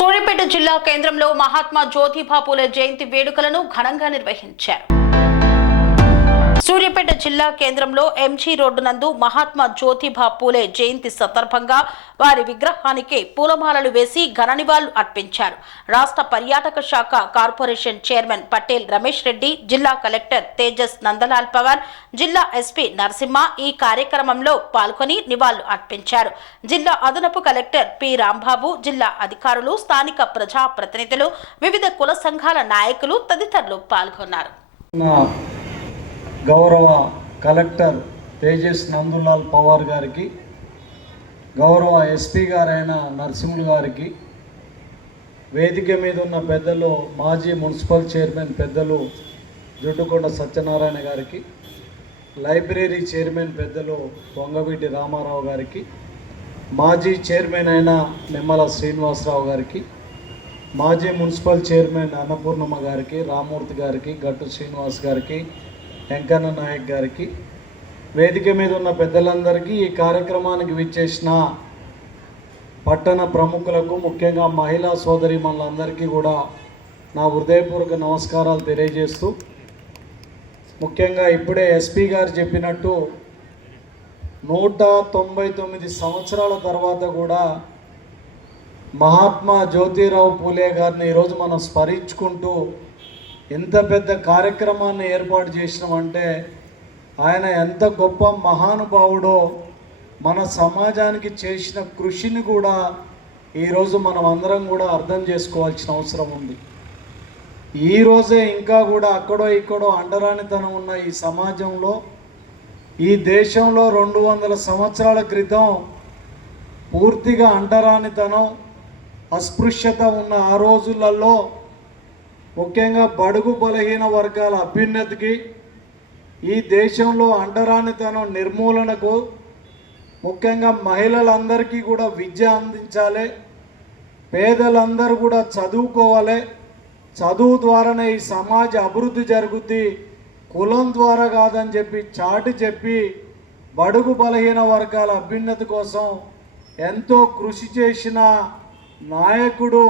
సూర్యాపేట జిల్లా కేంద్రంలో మహాత్మా జ్యోతిబా పూలే జయంతి వేడుకలను ఘనంగా నిర్వహించారు. సూర్యాపేట జిల్లా కేంద్రంలో ఎంజీ రోడ్డు నందు మహాత్మా జ్యోతిబా పూలే జయంతి సందర్భంగా వారి విగ్రహానికి పూలమాలలు వేసి ఘన నివాళులు అర్పించారు. రాష్ట్ర పర్యాటక శాఖ కార్పొరేషన్ చైర్మన్ పటేల్ రమేష్ రెడ్డి జిల్లా కలెక్టర్ తేజస్ నందలాల్ పవన్ జిల్లా ఎస్పీ నరసింహ ఈ కార్యక్రమంలో పాల్గొని నివాళులు అర్పించారు. జిల్లా అదనపు కలెక్టర్ పి రాంబాబు జిల్లా అధికారులు స్థానిక ప్రజా ప్రతినిధులు వివిధ కుల సంఘాల నాయకులు తదితరులు పాల్గొన్నారు. గౌరవ కలెక్టర్ తేజస్ నందులాల్ పవార్ గారికి గౌరవ ఎస్పీ గారైన నరసింహులు గారికి వేదిక మీద ఉన్న పెద్దలు మాజీ మున్సిపల్ చైర్మన్ పెద్దలు జుడ్డుకొండ సత్యనారాయణ గారికి లైబ్రరీ చైర్మన్ పెద్దలు పొంగవీటి రామారావు గారికి మాజీ చైర్మన్ అయిన నిమ్మల శ్రీనివాసరావు గారికి మాజీ మున్సిపల్ చైర్మన్ అన్నపూర్ణమ్మ గారికి రామూర్తి గారికి గట్టు శ్రీనివాస్ గారికి వెంకన్న నాయక్ గారికి వేదిక మీద ఉన్న పెద్దలందరికీ ఈ కార్యక్రమానికి విచ్చేసిన పట్టణ ప్రముఖులకు ముఖ్యంగా మహిళా సోదరి మనందరికీ కూడా నా హృదయపూర్వక నమస్కారాలు తెలియజేస్తూ ముఖ్యంగా ఇప్పుడే ఎస్పీ గారు చెప్పినట్టు నూట తొంభై తొమ్మిది సంవత్సరాల తర్వాత కూడా మహాత్మా జ్యోతిరావు పూలే గారిని ఈరోజు మనం స్మరించుకుంటూ ఎంత పెద్ద కార్యక్రమాన్ని ఏర్పాటు చేసినామంటే ఆయన ఎంత గొప్ప మహానుభావుడో మన సమాజానికి చేసిన కృషిని కూడా ఈరోజు మనం అందరం కూడా అర్థం చేసుకోవాల్సిన అవసరం ఉంది. ఈరోజే ఇంకా కూడా అక్కడో ఇక్కడో అంటరానితనం ఉన్న ఈ సమాజంలో ఈ దేశంలో రెండు వందల సంవత్సరాల క్రితం పూర్తిగా అంటరానితనం అస్పృశ్యత ఉన్న ఆ రోజులలో ముఖ్యంగా బడుగు బలహీన వర్గాల అభ్యున్నతికి ఈ దేశంలో అండరానితనం నిర్మూలనకు ముఖ్యంగా మహిళలందరికీ కూడా విద్య అందించాలి పేదలందరూ కూడా చదువుకోవాలి చదువు ద్వారానే ఈ సమాజ అభివృద్ధి జరుగుద్ది కులం ద్వారా కాదని చెప్పి చాటి చెప్పి బడుగు బలహీన వర్గాల అభ్యున్నతి కోసం ఎంతో కృషి చేసిన నాయకుడు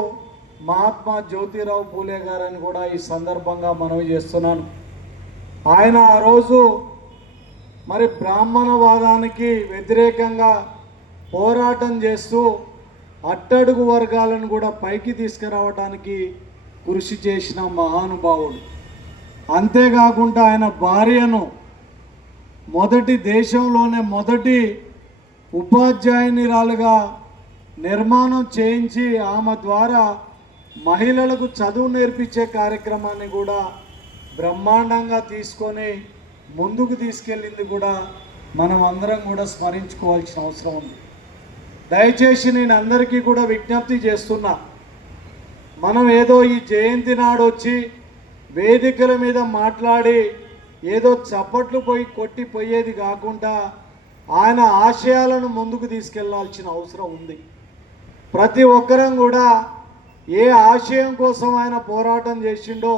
మహాత్మా జ్యోతిరావు పూలే గారని కూడా ఈ సందర్భంగా మనవి చేస్తున్నాను. ఆయన ఆ రోజు మరి బ్రాహ్మణవాదానికి వ్యతిరేకంగా పోరాటం చేస్తూ అట్టడుగు వర్గాలను కూడా పైకి తీసుకురావడానికి కృషి చేసిన మహానుభావుడు. అంతేకాకుండా ఆయన భార్యను మొదటి దేశంలోనే మొదటి ఉపాధ్యాయునిరాలుగా నిర్మాణం చేయించి ఆమె ద్వారా మహిళలకు చదువు నేర్పించే కార్యక్రమాన్ని కూడా బ్రహ్మాండంగా తీసుకొని ముందుకు తీసుకెళ్ళింది కూడా మనం అందరం కూడా స్మరించుకోవాల్సిన అవసరం ఉంది. దయచేసి నేను అందరికీ కూడా విజ్ఞప్తి చేస్తున్నా మనం ఏదో ఈ జయంతి నాడు వచ్చి వేదికల మీద మాట్లాడి ఏదో చప్పట్లు పోయి కొట్టిపోయేది కాకుండా ఆయన ఆశయాలను ముందుకు తీసుకెళ్ళాల్సిన అవసరం ఉంది. ప్రతి ఒక్కరం కూడా ఏ ఆశయం కోసం ఆయన పోరాటం చేసిండో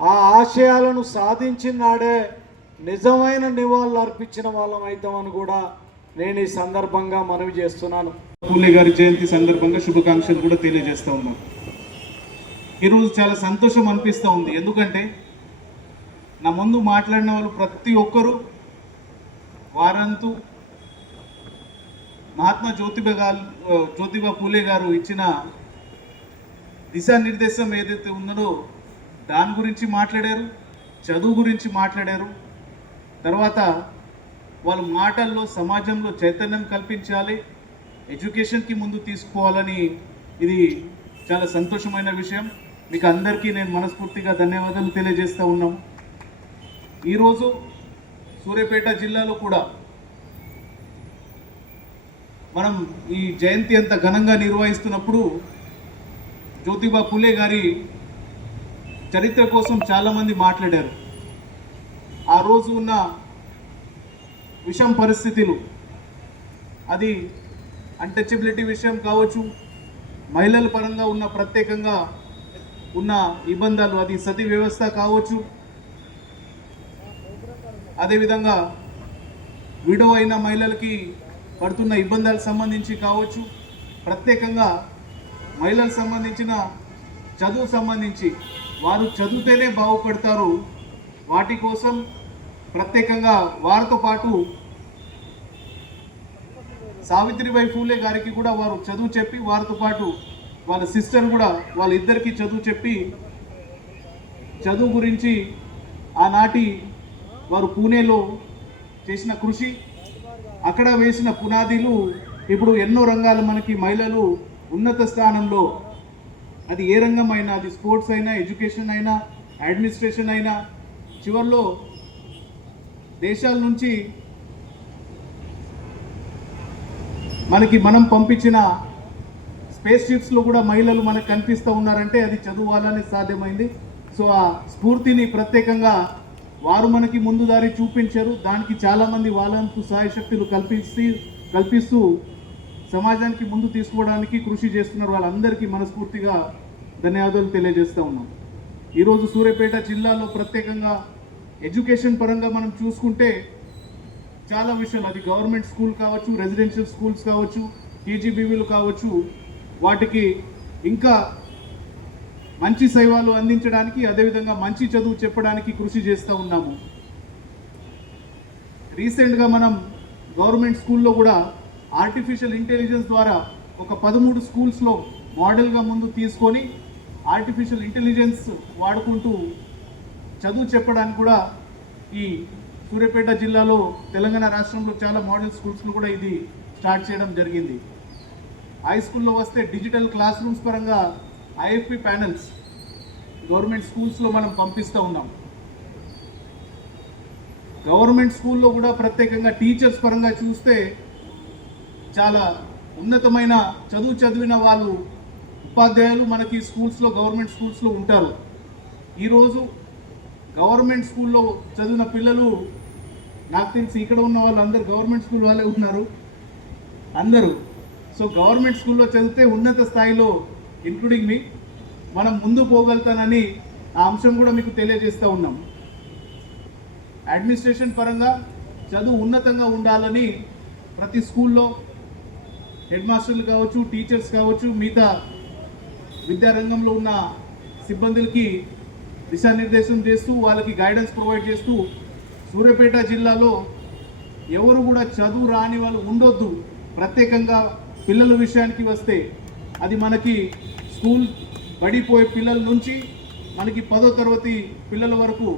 ఆ ఆశయాలను సాధించిన నాడే నిజమైన నివాళులు అర్పించిన వాళ్ళం అవుతామని కూడా నేను ఈ సందర్భంగా మనవి చేస్తున్నాను. పూలే గారి జయంతి సందర్భంగా శుభాకాంక్షలు కూడా తెలియజేస్తూ ఉన్నాను ఈరోజు చాలా సంతోషం అనిపిస్తూ ఉంది. ఎందుకంటే నా ముందు మాట్లాడిన వాళ్ళు ప్రతి ఒక్కరూ వారంతు మహాత్మా జ్యోతిబా గారు జ్యోతిబా పూలే గారు ఇచ్చిన దిశానిర్దేశం ఏదైతే ఉన్నదో దాని గురించి మాట్లాడారు చదువు గురించి మాట్లాడారు. తర్వాత వాళ్ళ మాటల్లో సమాజంలో చైతన్యం కల్పించాలి ఎడ్యుకేషన్కి ముందు తీసుకోవాలని ఇది చాలా సంతోషమైన విషయం. మీకు అందరికీ నేను మనస్ఫూర్తిగా ధన్యవాదాలు తెలియజేస్తూ ఉన్నాము ఈరోజు సూర్యాపేట జిల్లాలో కూడా మనం ఈ జయంతి అంత ఘనంగా నిర్వహిస్తున్నప్పుడు జ్యోతిబా పులే గారి చరిత్ర కోసం చాలామంది మాట్లాడారు. ఆ రోజు ఉన్న విషం పరిస్థితులు అది అన్టచబిలిటీ విషయం కావచ్చు మహిళల పరంగా ఉన్న ప్రత్యేకంగా ఉన్న ఇబ్బందాలు అది సతీ వ్యవస్థ కావచ్చు. అదేవిధంగా విడో అయిన మహిళలకి పడుతున్న ఇబ్బందులకు సంబంధించి కావచ్చు. ప్రత్యేకంగా మహిళలకు సంబంధించిన చదువు సంబంధించి వారు చదివితేనే బాగుపడతారు. వాటి కోసం ప్రత్యేకంగా వారితో పాటు సావిత్రిబాయి ఫూలే గారికి కూడా వారు చదువు చెప్పి వారితో పాటు వాళ్ళ సిస్టర్ కూడా వాళ్ళిద్దరికీ చదువు చెప్పి చదువు గురించి ఆనాటి వారు పూణేలో చేసిన కృషి అక్కడ వేసిన పునాదీలు ఇప్పుడు ఎన్నో రంగాలు మనకి మహిళలు ఉన్నత స్థానంలో అది ఏ రంగం అయినా అది స్పోర్ట్స్ అయినా ఎడ్యుకేషన్ అయినా అడ్మినిస్ట్రేషన్ అయినా చివరిలో దేశాల నుంచి మనకి మనం పంపించిన స్పేస్ షిప్స్లో కూడా మహిళలు మనకు కనిపిస్తూ ఉన్నారంటే అది చదువు వల్లనే సాధ్యమైంది. సో ఆ స్ఫూర్తిని ప్రత్యేకంగా వారు మనకి ముందు దారి చూపించారు. దానికి చాలామంది వాళ్ళంతు సహాయశక్తులు కల్పిస్తూ కల్పిస్తూ సమాజానికి ముందు తీసుకోవడానికి కృషి చేస్తున్నారు వాళ్ళందరికీ మనస్ఫూర్తిగా ధన్యవాదాలు తెలియజేస్తూ ఉన్నాం. ఈరోజు సూర్యాపేట జిల్లాలో ప్రత్యేకంగా ఎడ్యుకేషన్ పరంగా మనం చూసుకుంటే చాలా విషయాలు అది గవర్నమెంట్ స్కూల్ కావచ్చు రెసిడెన్షియల్ స్కూల్స్ కావచ్చు టీజీబీవీలు కావచ్చు వాటికి ఇంకా మంచి సేవలు అందించడానికి అదేవిధంగా మంచి చదువు చెప్పడానికి కృషి చేస్తూ ఉన్నాము. రీసెంట్గా మనం గవర్నమెంట్ స్కూల్లో కూడా ఆర్టిఫిషియల్ ఇంటెలిజెన్స్ ద్వారా ఒక పదమూడు స్కూల్స్లో మోడల్గా ముందు తీసుకొని ఆర్టిఫిషియల్ ఇంటెలిజెన్స్ వాడుకుంటూ చదువు చెప్పడానికి కూడా ఈ సూర్యాపేట జిల్లాలో తెలంగాణ రాష్ట్రంలో చాలా మోడల్ స్కూల్స్లో కూడా ఇది స్టార్ట్ చేయడం జరిగింది. హై స్కూల్లో వస్తే డిజిటల్ క్లాస్ రూమ్స్ పరంగా ఐఎఫ్పి ప్యానల్స్ గవర్నమెంట్ స్కూల్స్లో మనం పంపిస్తూ ఉన్నాం. గవర్నమెంట్ స్కూల్లో కూడా ప్రత్యేకంగా టీచర్స్ పరంగా చూస్తే చాలా ఉన్నతమైన చదువు చదివిన వాళ్ళు ఉపాధ్యాయులు మనకి స్కూల్స్లో గవర్నమెంట్ స్కూల్స్లో ఉంటారు. ఈరోజు గవర్నమెంట్ స్కూల్లో చదివిన పిల్లలు నాకు తెలిసి ఇక్కడ ఉన్న వాళ్ళందరూ గవర్నమెంట్ స్కూల్ వాళ్ళే ఉన్నారు. అందరూ. సో గవర్నమెంట్ స్కూల్లో చదివితే ఉన్నత స్థాయిలో ఇంక్లూడింగ్ మీ మనం ముందు పోగలుగుతానని ఆ అంశం కూడా మీకు తెలియజేస్తూ ఉన్నాం. అడ్మినిస్ట్రేషన్ పరంగా చదువు ఉన్నతంగా ఉండాలని ప్రతి స్కూల్లో హెడ్ మాస్టర్లు కావచ్చు టీచర్స్ కావచ్చు మిగతా విద్యారంగంలో ఉన్న సిబ్బందులకి దిశానిర్దేశం చేస్తూ వాళ్ళకి గైడెన్స్ ప్రొవైడ్ చేస్తూ సూర్యాపేట జిల్లాలో ఎవరు కూడా చదువు రాని వాళ్ళు ఉండొద్దు. ప్రత్యేకంగా పిల్లల విషయానికి వస్తే అది మనకి స్కూల్ పడిపోయే పిల్లల నుంచి మనకి పదో తరగతి పిల్లల వరకు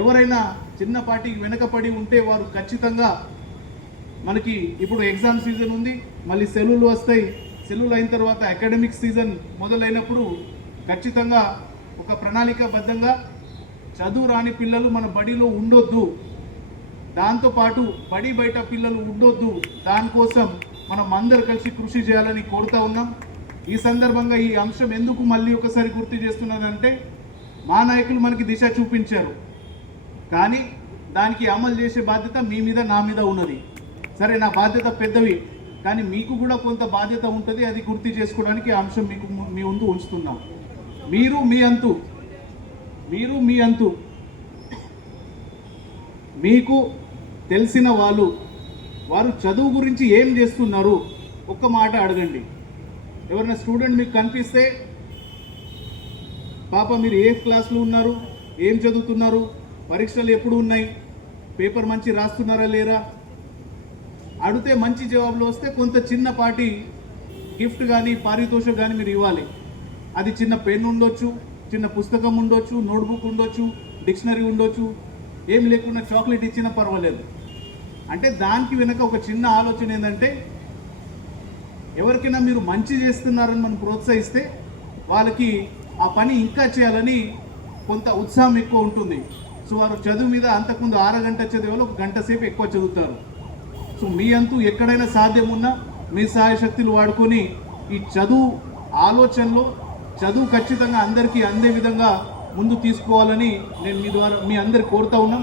ఎవరైనా చిన్నపాటి వెనకపడి ఉంటే వారు ఖచ్చితంగా మనకి ఇప్పుడు ఎగ్జామ్ సీజన్ ఉంది మళ్ళీ సెలవులు వస్తాయి. సెలవులు అయిన తర్వాత అకాడమిక్ సీజన్ మొదలైనప్పుడు ఖచ్చితంగా ఒక ప్రణాళికాబద్ధంగా చదువు రాని పిల్లలు మన బడిలో ఉండొద్దు. దాంతోపాటు బడి బయట పిల్లలు ఉండొద్దు. దానికోసం మనం అందరు కలిసి కృషి చేయాలని కోరుతా ఉన్నాం. ఈ సందర్భంగా ఈ అంశం ఎందుకు మళ్ళీ ఒకసారి గుర్తు చేస్తున్నానంటే మా నాయకులు మనకి దిశ చూపించారు. కానీ దానికి అమలు చేసే బాధ్యత మీ మీద నా మీద ఉన్నది. సరే నా బాధ్యత పెద్దవి కానీ మీకు కూడా కొంత బాధ్యత ఉంటుంది అది గుర్తు చేసుకోవడానికి అంశం మీకు మీ ముందు ఉంచుతున్నాం. మీరు మీ అంతు మీరు మీ అంతు మీకు తెలిసిన వాళ్ళు వారు చదువు గురించి ఏం చేస్తున్నారు ఒక్క మాట అడగండి. ఎవరైనా స్టూడెంట్ మీకు కనిపిస్తే పాప మీరు ఏ క్లాస్లో ఉన్నారు? ఏం చదువుతున్నారు? పరీక్షలు ఎప్పుడు ఉన్నాయి? పేపర్ మంచి రాస్తున్నారా లేరా? అడిగితే మంచి జవాబులు వస్తే కొంత చిన్నపాటి గిఫ్ట్ కానీ పారితోషం కానీ మీరు ఇవ్వాలి. అది చిన్న పెన్ ఉండొచ్చు చిన్న పుస్తకం ఉండొచ్చు నోట్బుక్ ఉండొచ్చు డిక్షనరీ ఉండొచ్చు ఏం లేకుండా చాక్లెట్ ఇచ్చినా పర్వాలేదు. అంటే దానికి వెనక ఒక చిన్న ఆలోచన ఏంటంటే ఎవరికైనా మీరు మంచి చేస్తున్నారని మనం ప్రోత్సహిస్తే వాళ్ళకి ఆ పని ఇంకా చేయాలని కొంత ఉత్సాహం ఎక్కువ ఉంటుంది. సో వారు చదువు మీద అంతకుముందు అరగంట చదివే చదివేలో ఒక గంట సేపు ఎక్కువ చదువుతారు. సో మీ అంతు ఎక్కడైనా సాధ్యం ఉన్నా మీ సహాయ శక్తులు వాడుకొని ఈ చదువు ఆలోచనలో చదువు ఖచ్చితంగా అందరికీ అందే విధంగా ముందు తీసుకోవాలని నేను మీ ద్వారా మీ అందరు కోరుతా ఉన్నాం.